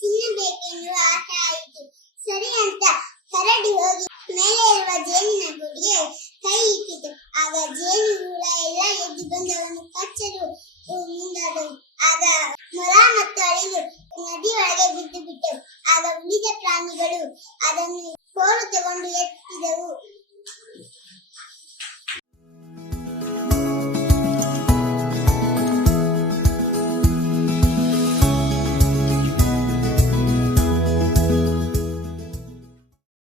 ತಿನ್ನಬೇಕೆನ್ನುವ ಆಸೆ ಆಯಿತು. ಸರಿ ಅಂತ ಕರಡಿ ಹೋಗಿ ಮೇಲೆ ಇರುವ ಜೇನಿನ ಗೂಡಿಗೆ ಕೈ ಇಟ್ಟಿತು. ಆಗ ಜೇನು ಹುಳ ಎಲ್ಲ ಎದ್ದು ಬಂದವನು ಕಚ್ಚಲು ಮುಂದಾದವು. ಆಗ ಮೊಲ ಮತ್ತು ಅಳಿಲು ನದಿಯೊಳಗೆ ಬಿದ್ದು ಬಿಟ್ಟವು. ಆಗ ಉಳಿದ ಪ್ರಾಣಿಗಳು ಅದನ್ನು ಕೋಲು ತಗೊಂಡು ಎತ್ತಿದವು.